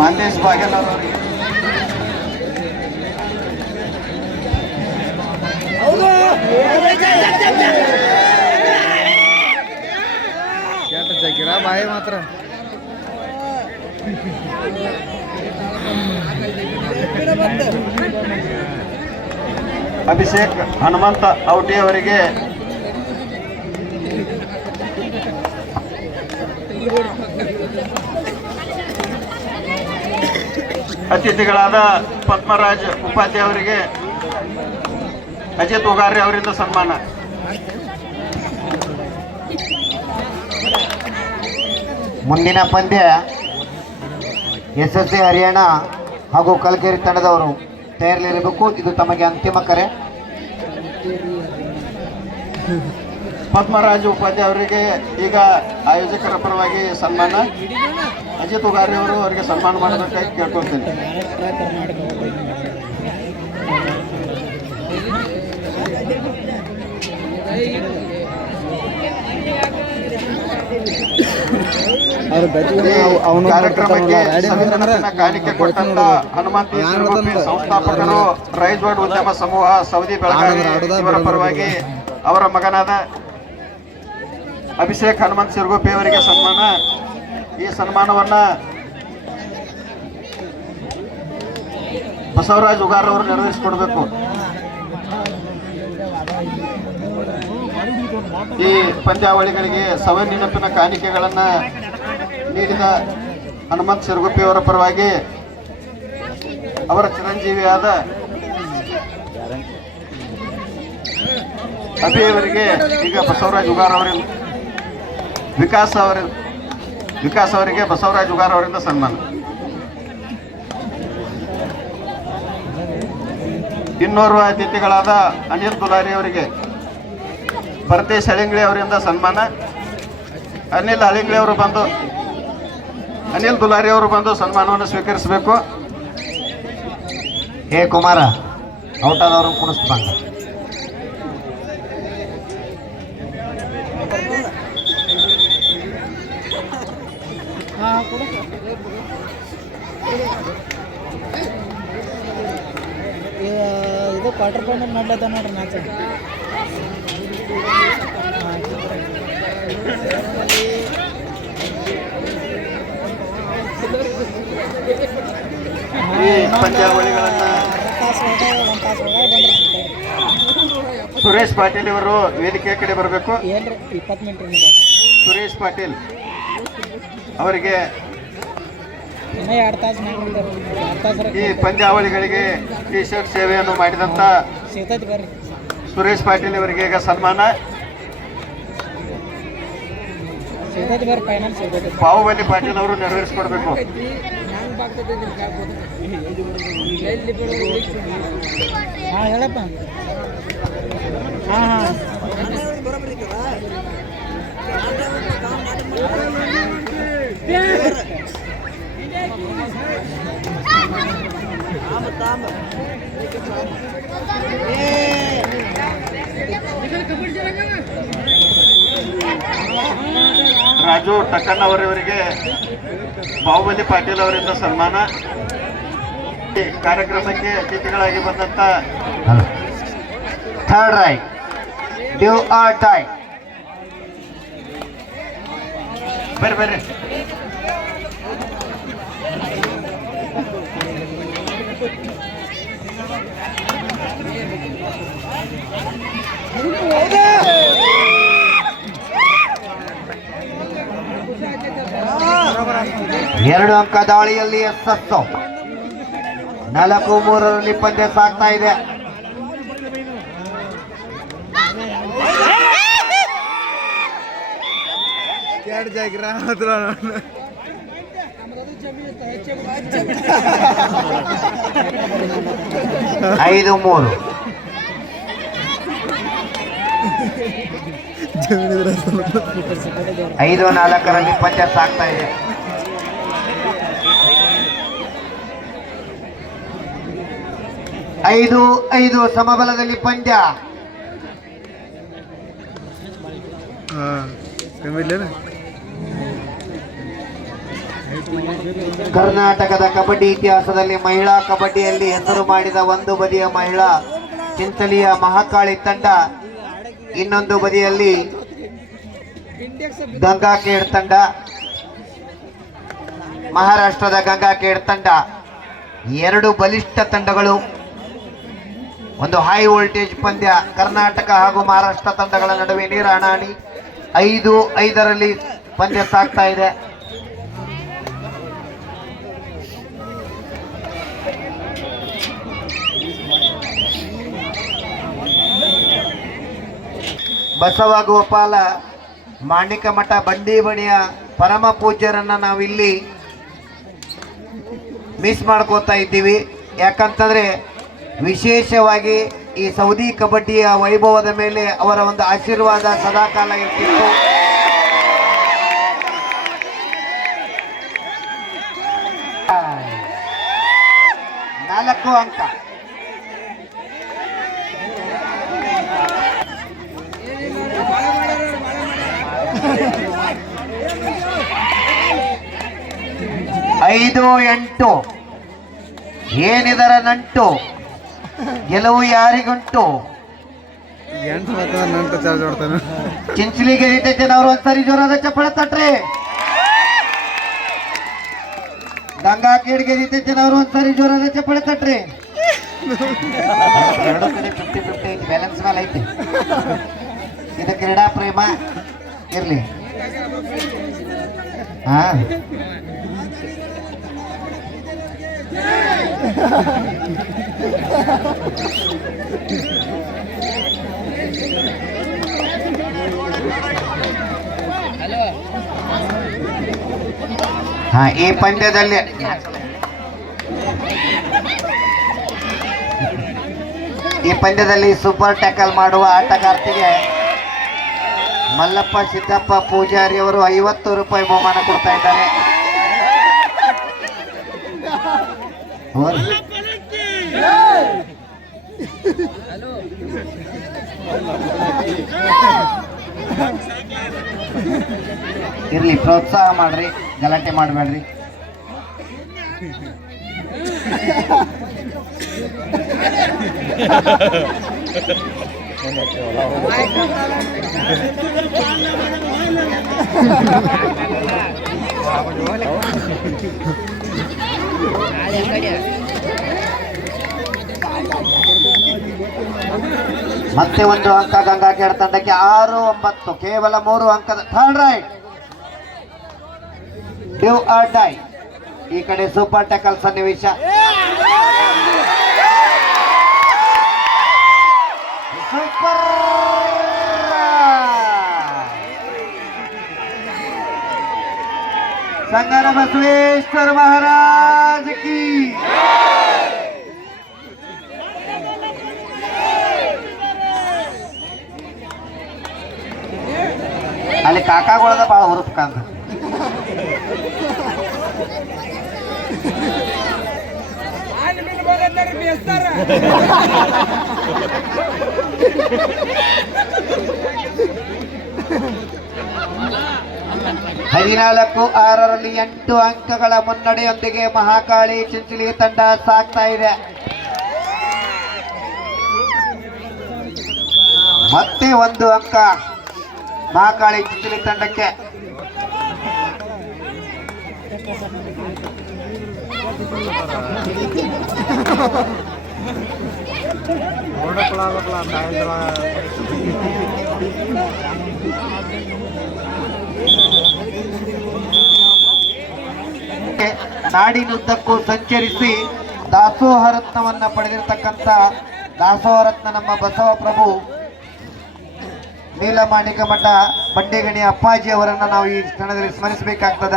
ಮಾಂತೇಶ್ ಬಾಗೇಲ್ ಅವರಿಗೆ ಜಗಿರ ಬಾಯಿ ಮಾತ್ರ ಅಭಿಷೇಕ್ ಹನುಮಂತ ಔಟಿ ಅವರಿಗೆ ಅತಿಥಿಗಳಾದ ಪದ್ಮರಾಜ್ ಉಪಾಧ್ಯಾಯ ಅವರಿಗೆ ಅಜಿತ್ ಉಗಾರ್ಯ ಅವರಿಂದ ಸನ್ಮಾನ. ಮುಂದಿನ ಪಂದ್ಯ SSC ಹರಿಯಾಣ ಹಾಗೂ ಕಲಕೆರೆ ತಂಡದವರು ತಯಾರಿಲಿರಬೇಕು. ಇದು ತಮಗೆ ಅಂತಿಮ ಕರೆ. ಪದ್ಮರಾಜ್ ಉಪಾಧ್ಯಾಯ ಅವರಿಗೆ ಈಗ ಆಯೋಜಕರ ಪರವಾಗಿ ಸನ್ಮಾನ. ಅಜಿತ್ ಉಗಾರ್ಯ ಅವರು ಅವರಿಗೆ ಸನ್ಮಾನ ಮಾಡಬೇಕಾಗಿ ಕೇಳ್ಕೊಳ್ತೇನೆ. ಕಾರ್ಯಕ್ರಮಕ್ಕೆ ಕಾಣಿಕೆ ಕೊಟ್ಟಂತ ಹನುಮಂತ ಸಂಸ್ಥಾಪಕರು ರೈಜ್ವಾಡ್ ಉದ್ಯಮ ಸಮೂಹ ಸೌದಿ ಬೆಳಗಾವಿ ಇವರ ಪರವಾಗಿ ಅವರ ಮಗನಾದ ಅಭಿಷೇಕ್ ಹನುಮಂತ್ ಸಿರ್ಗುಪ್ಪಿ ಅವರಿಗೆ ಸನ್ಮಾನ. ಈ ಸನ್ಮಾನವನ್ನ ಬಸವರಾಜ್ ಉಗಾರ್ ಅವರು ನೆರವೇರಿಸಿಕೊಡ್ಬೇಕು. ಈ ಪಂದ್ಯಾವಳಿಗಳಿಗೆ ಸವಿ ನೆನಪಿನ ಕಾಣಿಕೆಗಳನ್ನ ನೀಡಿದ ಹನುಮಂತ್ ಸಿರ್ಗುಪ್ಪಿ ಅವರ ಪರವಾಗಿ ಅವರ ಚಿರಂಜೀವಿಯಾದ ಅಭಿಯವರಿಗೆ ಈಗ ಬಸವರಾಜ್ ಉಗಾರ್ ಅವರಿಂದ ವಿಕಾಸ್ ಅವರಿಗೆ ಬಸವರಾಜ್ ಉಗಾರ್ ಅವರಿಂದ ಸನ್ಮಾನ. ಇನ್ನೋರ್ವ ಅತಿಥಿಗಳಾದ ಅನಿಲ್ ದುಲಾರಿ ಅವರಿಗೆ ಭರತೇಶ್ ಹಳಿಂಗ್ಳಿ ಅವರಿಂದ ಸನ್ಮಾನ. ಅನಿಲ್ ದುಲಾರಿ ಅವರು ಬಂದು ಸನ್ಮಾನವನ್ನು ಸ್ವೀಕರಿಸಬೇಕು. ಕುಮಾರ ಔಟ್ ಆದವರು ಕುಣಿಸ್ಬಂದ. ಇದು ಕ್ವಾರ್ಟರ್ ಫೈನಲ್ ಮಾಡ್ಲತ್ತ ನೋಡ್ರಿ ಮ್ಯಾಚ್. ಈ ಪಂದ್ಯಾವಳಿಗಳನ್ನ ಸುರೇಶ್ ಪಾಟೀಲ್ ಇವರು ವೇದಿಕೆ ಕಡೆ ಬರಬೇಕು. 20 ಮಿನಿಟ್ ಸುರೇಶ್ ಪಾಟೀಲ್ ಅವರಿಗೆ ಈ ಪಂದ್ಯಾವಳಿಗಳಿಗೆ ಟಿ ಶರ್ಟ್ ಸೇವೆಯನ್ನು ಮಾಡಿದಂತ ಸುರೇಶ್ ಪಾಟೀಲ್ ಅವರಿಗೆ ಈಗ ಸನ್ಮಾನ. ಬಾಹುಬಲಿ ಪಾಟೀಲ್ ಅವರು ನೆರವೇರಿಸಿಕೊಡ್ಬೇಕು. ಹೇಳಪ್ಪ. ರಾಜು ಟಕ್ಕಣ್ಣ ಅವರವರಿಗೆ ಬಾಹುಬಲಿ ಪಾಟೀಲ್ ಅವರಿಂದ ಸನ್ಮಾನ. ಕಾರ್ಯಕ್ರಮಕ್ಕೆ ಅತಿಥಿಗಳಾಗಿ ಬಂದಂತ third raid do or die. ಬರ್ರಿ ಎರಡು ಅಂಕ ದಾಳಿಯಲ್ಲಿ ಯಶಸ್ಸು. 4-3 ಪಂದ್ಯ ಸಾಗ್ತಾ ಇದೆ. ಐದು 3 5-4 ಪಂದ್ಯ ಸಾಗ್ತಾ ಇದೆ. 5-5 ಸಮಬಲದಲ್ಲಿ ಪಂದ್ಯ. ಕರ್ನಾಟಕದ ಕಬಡ್ಡಿ ಇತಿಹಾಸದಲ್ಲಿ ಮಹಿಳಾ ಕಬಡ್ಡಿಯಲ್ಲಿ ಹೆಸರು ಮಾಡಿದ ಒಂದು ಬದಿಯ ಮಹಿಳಾ ಚಿಂಚಲಿಯ ಮಹಾಕಾಳಿ ತಂಡ, ಇನ್ನೊಂದು ಬದಿಯಲ್ಲಿ ಗಂಗಾಖೇಡ್ ತಂಡ, ಮಹಾರಾಷ್ಟ್ರದ ಗಂಗಾಖೇಡ್ ತಂಡ. ಎರಡು ಬಲಿಷ್ಠ ತಂಡಗಳು. ಒಂದು ಹೈ ವೋಲ್ಟೇಜ್ ಪಂದ್ಯ ಕರ್ನಾಟಕ ಹಾಗೂ ಮಹಾರಾಷ್ಟ್ರ ತಂಡಗಳ ನಡುವೆ ನೇರ ಹಣಾಹಣಿ. 5-5ರಲ್ಲಿ ಪಂದ್ಯ ಸಾಗ್ತಾ ಇದೆ. ಬಸವ ಗೋಪಾಲ ಮಾಣಿಕಮಠ ಬಂಡಿಬಣಿಯ ಪರಮ ಪೂಜ್ಯರನ್ನ ನಾವಿಲ್ಲಿ ಮಿಸ್ ಮಾಡ್ಕೋತಾ ಇದ್ದೀವಿ. ಯಾಕಂತಂದ್ರೆ ವಿಶೇಷವಾಗಿ ಈ ಸೌದಿ ಕಬಡ್ಡಿಯ ವೈಭವದ ಮೇಲೆ ಅವರ ಒಂದು ಆಶೀರ್ವಾದ ಸದಾಕಾಲ ಇರ್ತಿತ್ತು. ನಾಲ್ಕು ಅಂಕ. ಐದು 8 ಏನಿದರ ನಂಟು, ಗೆಲುವು ಯಾರಿಗುಂಟು? ಚಿಂಚಲಿ ಗೆದಿದ್ದೇನವರು ಒಂದ್ಸರಿ ಜೋರಾದ ಚಪ್ಪಳೆ ತಟ್ರಿ. ಗಂಗಾಖೇಡ್ ಗೆದಿದ್ದೇನವರು ಒಂದ್ಸರಿ ಜೋರಾದ ಚಪ್ಪಳೆ ತಟ್ರಿ. ಎರಡು ಕಡೆ 50-50 ಐತಿ, ಬ್ಯಾಲೆನ್ಸ್ ಮೇಲೆ ಐತಿ. ಇದು ಕ್ರೀಡಾ ಪ್ರೇಮ ಇರ್ಲಿ. ಹಾ, ಈ ಪಂದ್ಯದಲ್ಲಿ ಸೂಪರ್ ಟ್ಯಾಕಲ್ ಮಾಡುವ ಆಟಗಾರ್ತಿಗೆ ಮಲ್ಲಪ್ಪ ಸಿದ್ದಪ್ಪ ಪೂಜಾರಿ ಅವರು 50 ರೂಪಾಯಿ ಬಹುಮಾನ ಕೊಡ್ತಾ ಇದ್ದಾರೆ. ಇರ್ಲಿ, ಪ್ರೋತ್ಸಾಹ ಮಾಡ್ರಿ, ಗಲಾಟೆ ಮಾಡಬೇಡ್ರಿ. ಮತ್ತೆ ಒಂದು ಅಂಕ ಗಂಗಾಖೇಡ್ ತಂಡಕ್ಕೆ. 6-9, ಕೇವಲ 3 ಅಂಕದ third raid. Do or die. ಈ ಕಡೆ ಸೂಪರ್ ಟ್ಯಾಕಲ್ ಸನ್ನಿವೇಶ. ಸೂಪರ್ ಸಂಗನ ಬಸವೇಶ್ವರ ಮಹಾರಾಜ್ ಕಿ. ಅಲ್ಲಿ ಕಾಕಾಗಳದ ಭಾಳ ಹುರುಪ್ಕಂದ. ಹದಿನಾಲ್ಕು 6ರಲ್ಲಿ 8 ಅಂಕಗಳ ಮುನ್ನಡೆಯೊಂದಿಗೆ ಮಹಾಕಾಳಿ ಚಿಂಚಲಿ ತಂಡ ಸಾಗ್ತಾ ಇದೆ. ಮತ್ತೆ 1 ಅಂಕ ಮಹಾಕಾಳಿ ಚಿಂಚಲಿ ತಂಡಕ್ಕೆ. ನಾಡಿನುದ್ದಕ್ಕೂ ಸಂಚರಿಸಿ ದಾಸೋಹ ರತ್ನವನ್ನ ಪಡೆದಿರತಕ್ಕಂಥ ದಾಸೋಹ ರತ್ನ ನಮ್ಮ ಬಸವ ಪ್ರಭು ನೀಲಮಾಣಿಕ ಮಠ ಬಂಡೆಗಣಿ ಅಪ್ಪಾಜಿ ಅವರನ್ನ ನಾವು ಈ ಕ್ಷಣದಲ್ಲಿ ಸ್ಮರಿಸಬೇಕಾಗ್ತದ.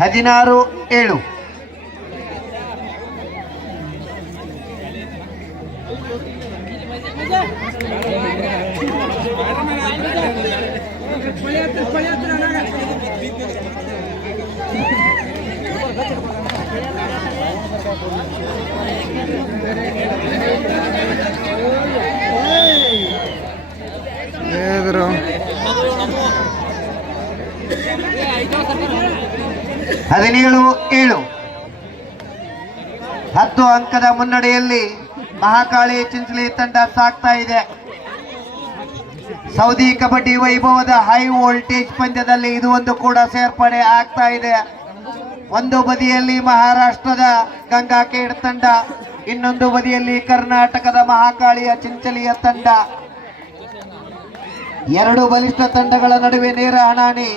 16-7. 17-7 10 ಅಂಕದ ಮುನ್ನಡೆಯಲ್ಲಿ ಮಹಾಕಾಳಿ ಚಿಂಚಲಿ ತಂಡ ಸಾಗ್ತಾ ಇದೆ. ಸೌದಿ ಕಬಡ್ಡಿ ವೈಭವದ ಹೈ ವೋಲ್ಟೇಜ್ ಪಂದ್ಯದಲ್ಲಿ ಇದು ಒಂದು ಕೂಡ ಸೇರ್ಪಡೆ ಆಗ್ತಾ ಇದೆ. ಒಂದು ಬದಿಯಲ್ಲಿ ಮಹಾರಾಷ್ಟ್ರದ ಗಂಗಾಖೇಡ್ ತಂಡ, ಇನ್ನೊಂದು ಬದಿಯಲ್ಲಿ ಕರ್ನಾಟಕದ ಮಹಾಕಾಳಿಯ ಚಿಂಚಲಿಯ ತಂಡ. ಎರಡು ಬಲಿಷ್ಠ ತಂಡಗಳ ನಡುವೆ ನೇರ ಹಣಾಹಣಿ.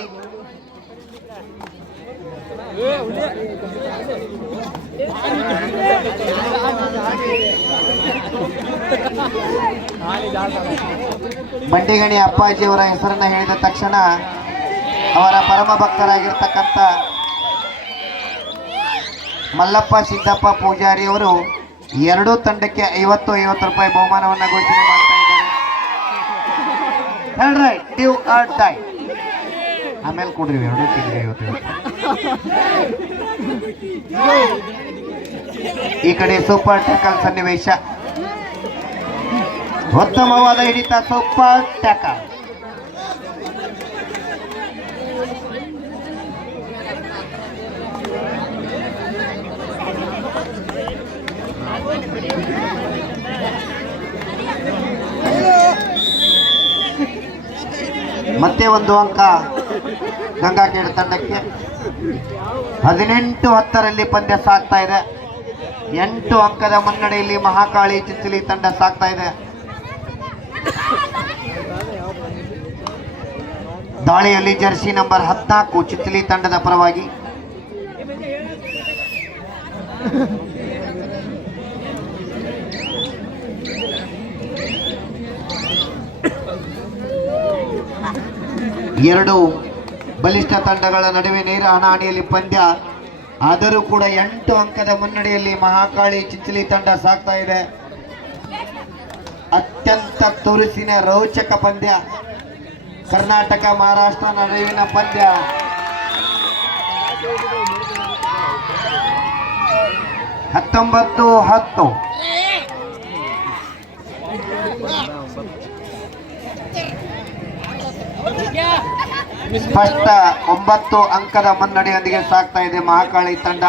ಬಂಡಿಗಣಿ ಅಪ್ಪಾಜಿಯವರ ಹೆಸರನ್ನ ಹೇಳಿದ ತಕ್ಷಣ ಅವರ ಪರಮ ಭಕ್ತರಾಗಿರ್ತಕ್ಕಂಥ ಮಲ್ಲಪ್ಪ ಸಿದ್ದಪ್ಪ ಪೂಜಾರಿ ಅವರು ಎರಡೂ ತಂಡಕ್ಕೆ 50 ರೂಪಾಯಿ ಬಹುಮಾನವನ್ನ ಘೋಷಣೆ ಮಾಡ್ತಾ ಇದ್ದಾರೆ. ಆಮೇಲೆ ಕೊಡ್ರಿ ಎರಡೂ ತಿಂಗಳಿಗೆ 50. ಈ ಕಡೆ ಸೂಪರ್ ಟ್ಯಾಕಲ್ ಸನ್ನಿವೇಶ, ಉತ್ತಮವಾದ ಹಿಡಿತ, ಸೂಪರ್ ಟ್ಯಾಕಲ್. ಮತ್ತೆ ಒಂದು ಅಂಕ ಗಂಗಾಖೇಡ್ ತಂಡಕ್ಕೆ. 18-10 ಪಂದ್ಯ ಸಾಗ್ತಾ ಇದೆ. 8 ಅಂಕದ ಮುನ್ನಡೆಯಲ್ಲಿ ಮಹಾಕಾಳಿ ಚಿಂಚಲಿ ತಂಡ ಸಾಗ್ತಾ ಇದೆ. ದಾಳಿಯಲ್ಲಿ ಜರ್ಸಿ ನಂಬರ್ 14 ಚಿಂಚಲಿ ತಂಡದ ಪರವಾಗಿ. ಎರಡು ಬಲಿಷ್ಠ ತಂಡಗಳ ನಡುವೆ ನೇರ ಹಣಾಹಣಿಯಲ್ಲಿ ಪಂದ್ಯ. ಆದರೂ ಕೂಡ 8 ಅಂಕದ ಮುನ್ನಡೆಯಲ್ಲಿ ಮಹಾಕಾಳಿ ಚಿಂಚಲಿ ತಂಡ ಸಾಗ್ತಾ ಇದೆ. ಅತ್ಯಂತ ತುರುಸಿನ ರೋಚಕ ಪಂದ್ಯ, ಕರ್ನಾಟಕ ಮಹಾರಾಷ್ಟ್ರ ನಡುವಿನ ಪಂದ್ಯ. ಹತ್ತೊಂಬತ್ತು 10. ಸ್ಪಷ್ಟ 9 ಅಂಕದ ಮುನ್ನಡೆಯೊಂದಿಗೆ ಸಾಗ್ತಾ ಇದೆ ಮಹಾಕಾಳಿ ತಂಡ.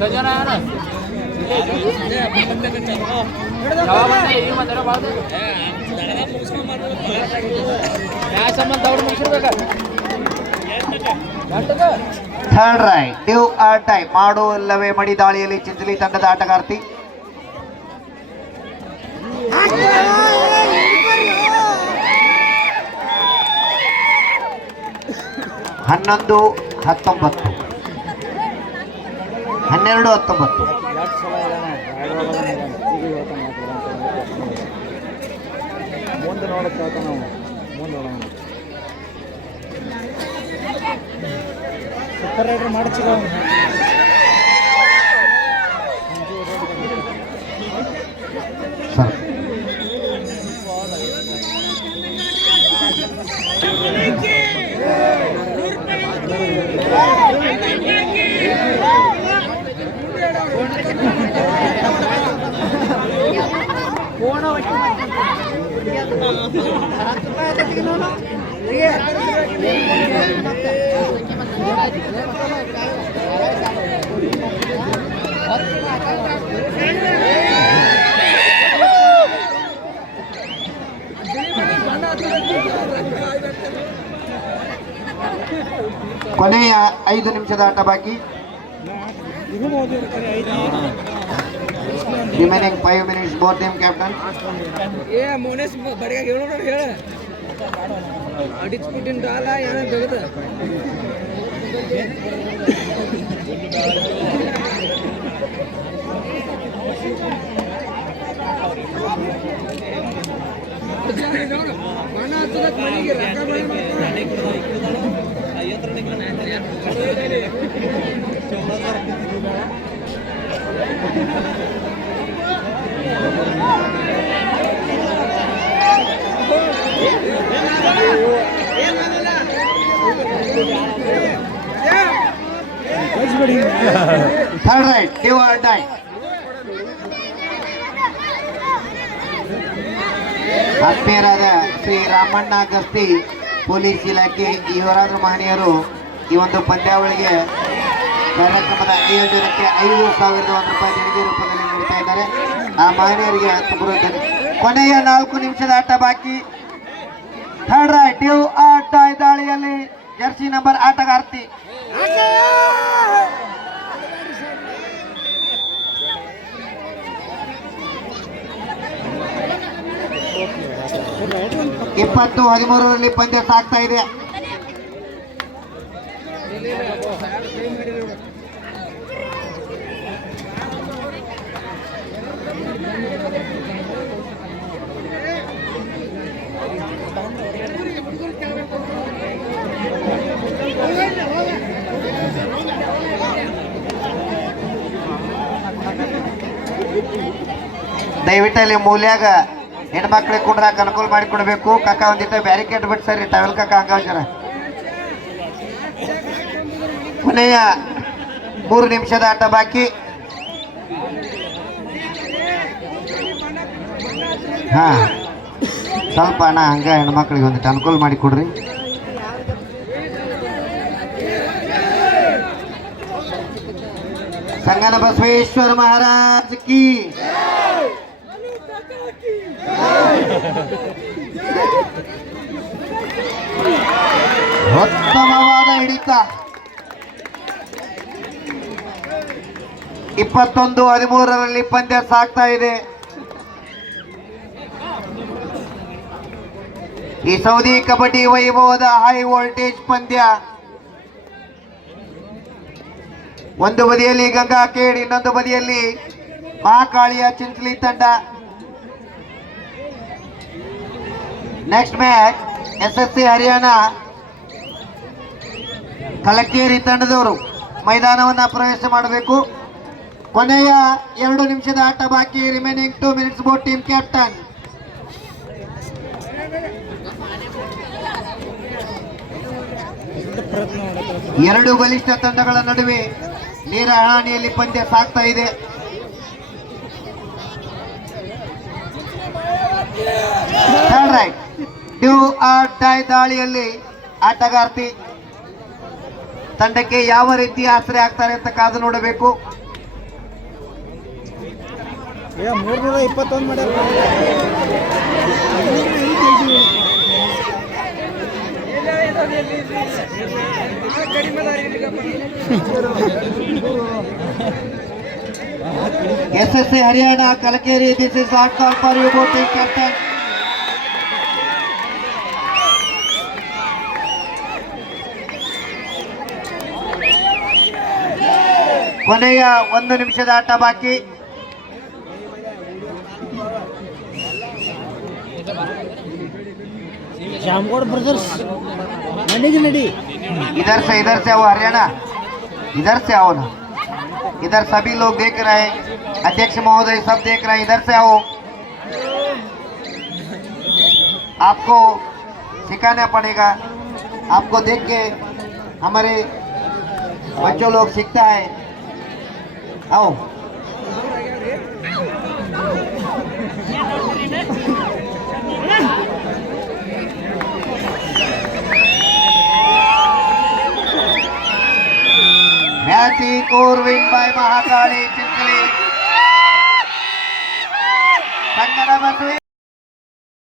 सजना है ना third raid do or die. ಮಾಡು ಇಲ್ಲವೇ ಮಡಿ ದಾಳಿಯಲ್ಲಿ ಚಿಂಚಲಿ ತಂಡದ ಆಟಗಾರ್ತಿ. 11-19, 12-19. ಮುಂದೆ ನೋಡುತ್ತ ನಾವು ಮುಂದೆ ಸೂಪರ್ ರೈಡರ್ ಮಾಡ್ತೀವಿ. ಕೊನೆಯ 5 ನಿಮಿಷದ ಆಟ ಬಾಕಿ. Remaining 5 minutes. Both team captain. Monesh ಬಡಿಗೆ ಹೇಳ ಅಡಿಸ್ಬಿಟ್ಟಿಂದ ಏನೋ ಬೆಳೆದ ಮನ ಹತ್ತದ ಮನೆಗೆ ರೊಕ್ಕ third raid do or die. ಆತ್ಮೀಯರಾದ ಶ್ರೀ ರಾಮಣ್ಣ ಗಸ್ತಿ ಪೊಲೀಸ್ ಇಲಾಖೆ ಇವರಾದ ಮಹನೀಯರು ಈ ಒಂದು ಪಂದ್ಯಾವಳಿಗೆ ಕಾರ್ಯಕ್ರಮದ ಆಯೋಜನಕ್ಕೆ 5,001 ರೂಪಾಯಿ ದೇಣಿಗೆ ರೂಪದಲ್ಲಿ ನೀಡ್ತಾ ಇದ್ದಾರೆ. ಆ ಮಹನೀಯರಿಗೆ ಕೊನೆಯ 4 ನಿಮಿಷದ ಆಟ ಬಾಕಿ. Third raid do or die ದಾಳಿಯಲ್ಲಿ ಜರ್ಸಿ ನಂಬರ್ ಆಟಗಾರ್ತಿ ಇಪ್ಪತ್ತು 13ರಲ್ಲಿ ಪಂದ್ಯ ಸಾಗ್ತಾ ಇದೆ. ದಯವಿಟ್ಟು ಅಲ್ಲಿ ಮೂಲ್ಯಾಗ ಹೆಣ್ಮಕ್ಳಿಗೆ ಕುಂಡ್ರಾಕ ಅನುಕೂಲ ಮಾಡಿ ಕೊಡಬೇಕು. ಕಾಕ ಒಂದಿಟ್ಟು ಬ್ಯಾರಿಕೇಡ್ ಬಿಟ್ಟು ಸರಿ ಟವೆಲ್ ಕಾಕ ಹಂಗಾಚಾರ. ಕೊನೆಯ 3 ನಿಮಿಷದ ಆಟ ಬಾಕಿ. ಹಾ ಸ್ವಲ್ಪ ಅಣ್ಣ ಹಂಗ ಹೆಣ್ಮಕ್ಳಿಗೆ ಒಂದಿಟ್ಟು ಅನುಕೂಲ ಮಾಡಿ ಕೊಡ್ರಿ. ಸಂಗನ ಬಸವೇಶ್ವರ ಮಹಾರಾಜ್ ಕಿ ಉತ್ತಮವಾದ ಹಿಡಿತ. 21-13ರಲ್ಲಿ ಪಂದ್ಯ ಸಾಗ್ತಾ ಇದೆ. ಈ ಸೌದಿ ಕಬಡ್ಡಿ ವೈಭವದ ಹೈ ವೋಲ್ಟೇಜ್ ಪಂದ್ಯ. ಒಂದು ಬದಿಯಲ್ಲಿ ಗಂಗಾ ಕೇಡ್, ಇನ್ನೊಂದು ಬದಿಯಲ್ಲಿ ಮಹಾಕಾಳಿಯ ಚಿಂಚಲಿ ತಂಡ. Next match SSC Haryana Kalakeri ತಂಡದವರು ಮೈದಾನವನ್ನ ಪ್ರವೇಶ ಮಾಡಬೇಕು. ಕೊನೆಯ 2 ನಿಮಿಷದ ಆಟ ಬಾಕಿ. Remaining 2 minutes both team captain. ಎರಡು ಬಲಿಷ್ಠ ತಂಡಗಳ ನಡುವೆ ನೇರ ಹಣಾಣಿಯಲ್ಲಿ ಪಂದ್ಯ ಸಾಗ್ತಾ ಇದೆ. Third raid do or die ದಾಳಿಯಲ್ಲಿ ಆಟಗಾರ್ತಿ ತಂಡಕ್ಕೆ ಯಾವ ರೀತಿ ಆಸರೆ ಆಗ್ತಾರೆ ಅಂತ ಕಾದು ನೋಡಬೇಕು. 321 ಮಾಡ್ಯಾರ. SSC Haryana Kalakeri, this is hot call for you both team captain. ಕೊನೆಯ 1 ನಿಮಿಷದ ಆಟ ಬಾಕಿ. श्यामगौड़ ब्रदर्स नडी नडी इधर से वो हरियाणा, इधर से आओ ना. इधर सभी लोग देख रहे हैं, अध्यक्ष महोदय सब देख रहे हैं. इधर से आओ, आपको सिखाना पड़ेगा. आपको देख के हमारे बच्चों लोग सीखता है. आओ. Match score win by Mahakali Chinchli.